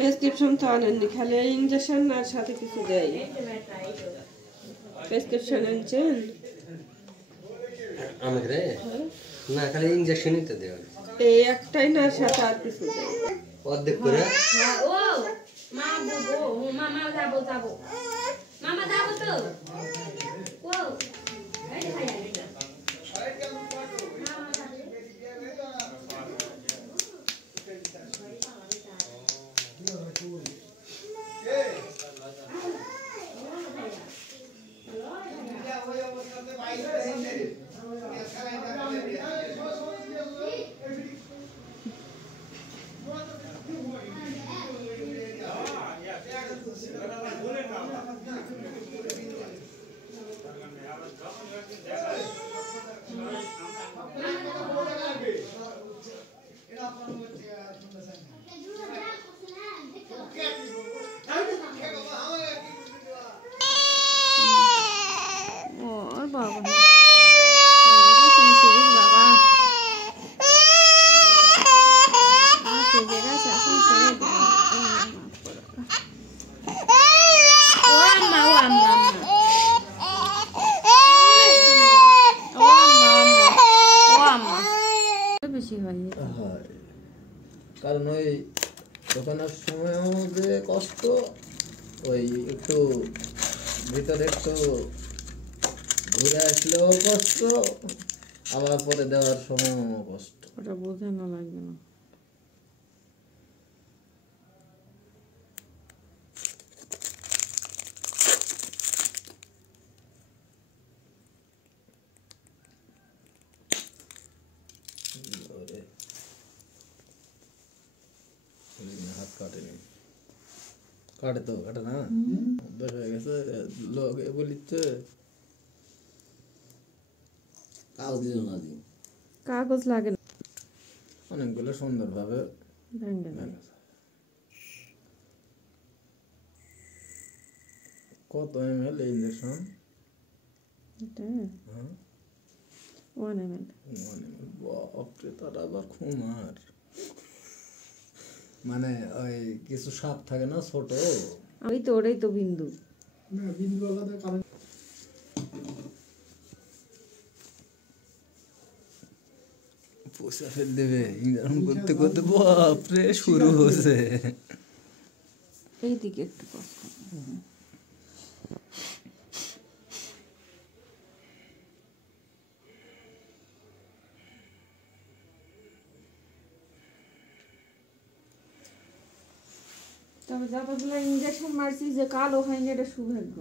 Prescription তো আনেননি, খালি injection আর সাথে কিছু দেয়। প্রেসক্রিপশন আনছেন আমাকে না, খালি ইঞ্জেকশনই তো দেওয়া। এই একটাই না, সাথে আর কিছু দেয় অর্ধেক করে। ও মা বলবো মামা যাবো যাবো মামা যাবো তো ও এই খাই আইলা কারণ ওই দোকানের সময় মধ্যে কষ্ট, ওই একটু ভিতরে একটু ঘুরে আসলেও কষ্ট, আবার পরে দেওয়ার সময়ও কষ্ট। ওটা বোঝে না, লাগবে না। হাত কাটেনি, কাটে তো কাটে না, দেখা গেছে লোক বলিচ্ছে কাগজ লাগে না, অনেকগুলো সুন্দরভাবে কত ml ইঞ্জেকশন? এটা 1 ml। বাপরে, তারা আবার খুমার, মানে ওই কিছু সাপ থাকে না ছোট, ওই তো ওটাই তো বিন্দু, বিন্দু আলাদা কারণ পোষা ফেল দেবে ইঞ্জেকশন করতে করতে। বাপরে, শুরু হয়েছে। এইদিকে একটু কষ্ট। তবে যতগুলো ইঞ্জেকশন মারছি যে কালো হয়নি, এটা সৌভাগ্য।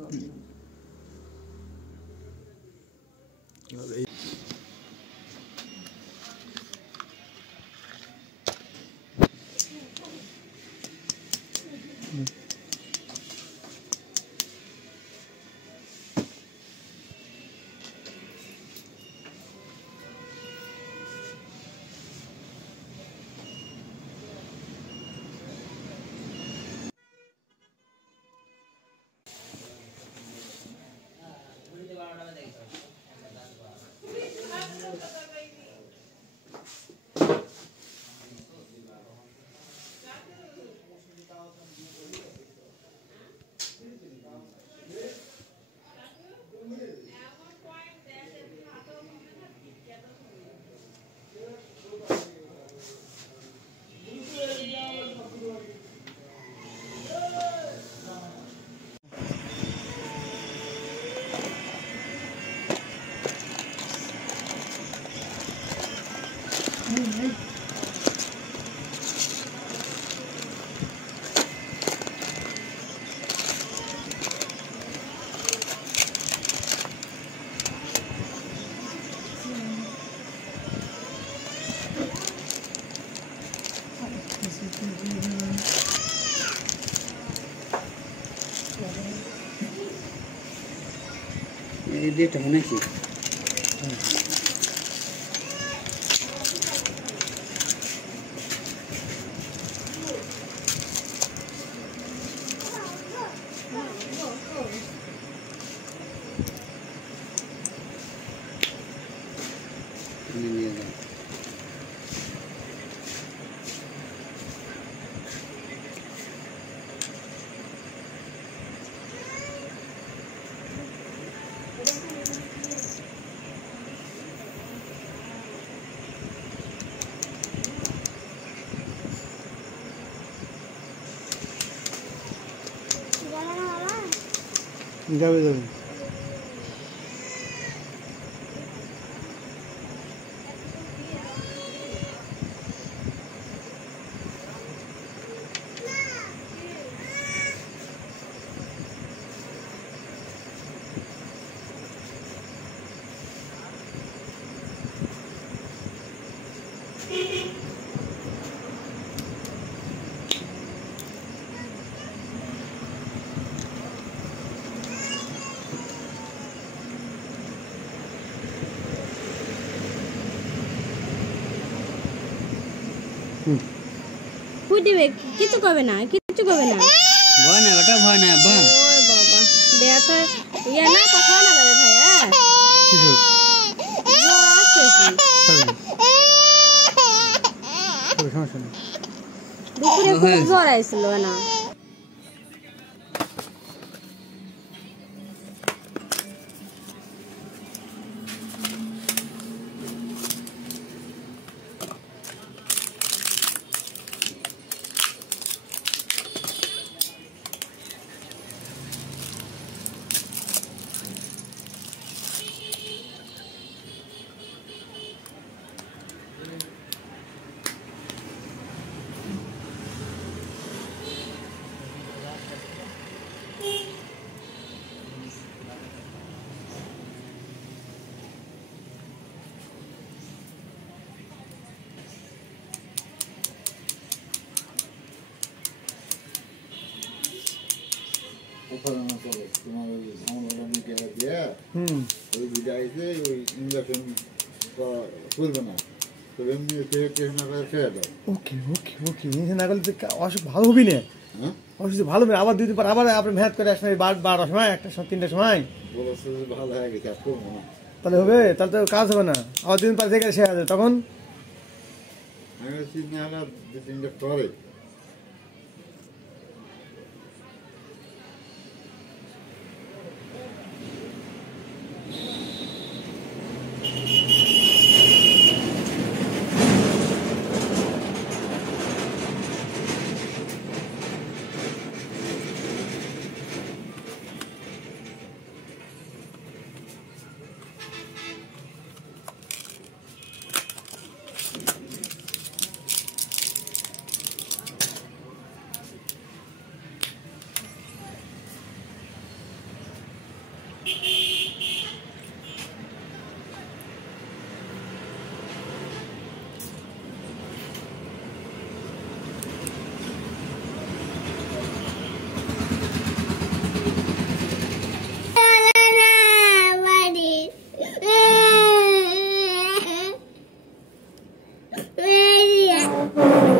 এই ডেটটা মনে কি নিয়ে যাও। যাবে যাবে ফুট দিবে, কিছু করবে না, কিচ্ছু করবে না। ভয় না বেটা, ভয় না আব্বা। ওই বাবা, দেয়া তো ইয়া না কথা না করে ভাইয়া। কিছু জ্বর আসছে কি? সমস্যা নেই দুপুরে খুব জ্বর আইছিল না। ওই বিদায়তে ওই ইঞ্জেকশন করবে না, তো এমনি টেস্ট না করে ছেড়ে দাও। ওকে ওকে ওকে ইঞ্জেকশন না করলে তো অসুখ ভালো হবি না। হ্যাঁ, অসুখ ভালো হবে আবার 2 দিন পর আবার আপনি মেহনত করে আসবেন 12টার সময়, 1টার সময়, 3টার সময়, বলেছে যে ভালো হয়ে গেছে, আর করবো না। তাহলে হবে? তাহলে তো কাজ হবে না, আবার 2 দিন পর থেকে সে আছে তখন। আমি বলছি না হলে 2-3টা পরে Yeah.